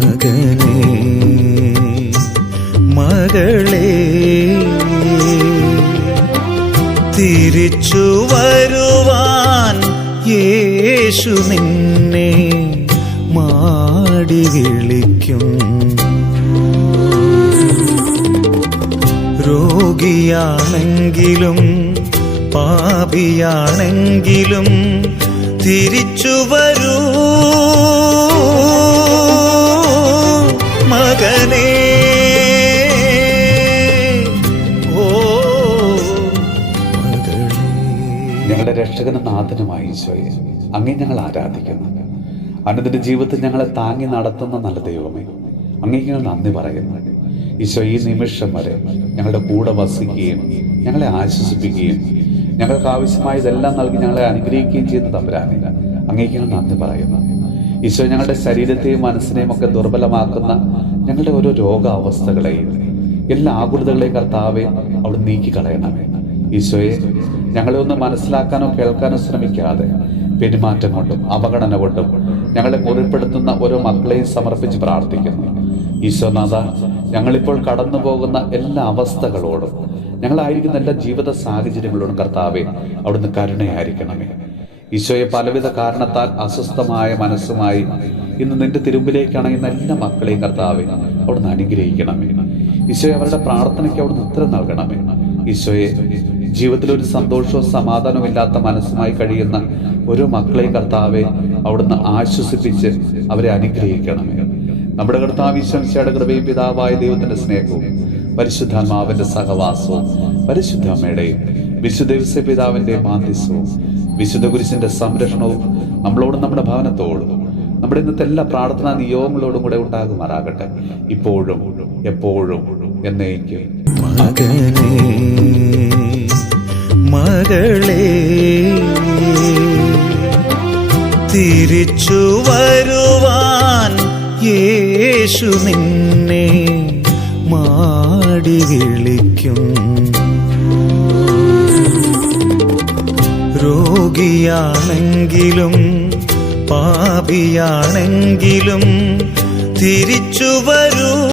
മകനേ, മകളേ, തിരിച്ചു വരുവാൻ യേശു നിന്നെ മാടി വിളിക്കും. രോഗിയാണെങ്കിലും പാപിയാണെങ്കിലും തിരിച്ചു വരൂ മകനേ. ഓ മകളേ. ഞങ്ങളുടെ രക്ഷകനും നാഥനുമായ ഈശോയെ, അങ്ങേ ഞങ്ങൾ ആരാധിക്കുന്നു. അനുദിന ജീവിതത്തിൽ ഞങ്ങളെ താങ്ങി നടത്തുന്ന നല്ല ദൈവമേ, അങ്ങേക്ക് ഞങ്ങൾ നന്ദി പറയുന്നു. ഈശോ, ഈ നിമിഷം വരെ ഞങ്ങളുടെ കൂടെ വസിക്കുകയും ഞങ്ങളെ ആശ്വസിപ്പിക്കുകയും ഞങ്ങൾക്ക് ആവശ്യമായതെല്ലാം നൽകി ഞങ്ങളെ അനുഗ്രഹിക്കുകയും ചെയ്യുന്ന തമ്പുരാനെ, അങ്ങേക്ക് ഞങ്ങൾ നന്ദി പറയുന്നു. ഈശോ, ഞങ്ങളുടെ ശരീരത്തെയും മനസ്സിനെയും ഒക്കെ ദുർബലമാക്കുന്ന ഞങ്ങളുടെ ഓരോ രോഗാവസ്ഥകളെയും എല്ലാ ആകുലതകളെയും കർത്താവെ അവിടെ നീക്കിക്കളയണമേ. ഈശോയെ, ഞങ്ങളെ ഒന്ന് മനസ്സിലാക്കാനോ കേൾക്കാനോ ശ്രമിക്കാതെ പെരുമാറ്റം കൊണ്ടും അവഗണന കൊണ്ടും ഞങ്ങളെ മുറിപ്പെടുത്തുന്ന ഓരോ മക്കളെയും സമർപ്പിച്ച് പ്രാർത്ഥിക്കുന്നു. ഈശോനാഥ, ഞങ്ങളിപ്പോൾ കടന്നു പോകുന്ന എല്ലാ അവസ്ഥകളോടും ഞങ്ങളായിരിക്കുന്ന എല്ലാ ജീവിത സാഹചര്യങ്ങളോടും കർത്താവെ അവിടുന്ന് കരുണയായിരിക്കണമേ. ഈശോയെ, പലവിധ കാരണത്താൽ അസ്വസ്ഥമായ മനസ്സുമായി ഇന്ന് നിന്റെ തിരുമ്പിലേക്ക് അണയുന്ന എല്ലാ മക്കളെയും കർത്താവെ അവിടുന്ന് അനുഗ്രഹിക്കണമേ. ഈശോയെ, അവരുടെ പ്രാർത്ഥനയ്ക്ക് അവിടുന്ന് ഉത്തരം നൽകണമേ. ഈശോയെ, ജീവിതത്തിൽ ഒരു സന്തോഷവും സമാധാനവും ഇല്ലാത്ത മനസ്സുമായി കഴിയുന്ന ഓരോ മക്കളെയും കർത്താവെ അവിടുന്ന് ആശ്വസിപ്പിച്ച് അവരെ അനുഗ്രഹിക്കണമേ. നമ്മുടെ കർത്താവ് ഈശോയുടെ കൃപയും പിതാവായ ദൈവത്തിന്റെ സ്നേഹവും പരിശുദ്ധാത്മാവിന്റെ സഹവാസവും പരിശുദ്ധ അമ്മയുടെയും വിശുദ്ധ ഔസേപ്പ് പിതാവിന്റെയും മാധ്യസ്ഥവും വിശുദ്ധ കുരിശിന്റെ സംരക്ഷണവും നമ്മളോടും നമ്മുടെ ഭവനത്തോടും നമ്മുടെ ഇന്നത്തെ എല്ലാ പ്രാർത്ഥനാ നിയോഗങ്ങളോടും കൂടെ ഉണ്ടാകുമാറാകട്ടെ, ഇപ്പോഴും എപ്പോഴും എന്നേക്കും. മകനേ, മകളേ, തിരിച്ചു വരുവാൻ യേശു നിന്നെ മാടി വിളിക്കും. രോഗിയാണെങ്കിലും പാപിയാണെങ്കിലും തിരിച്ചു വരൂ.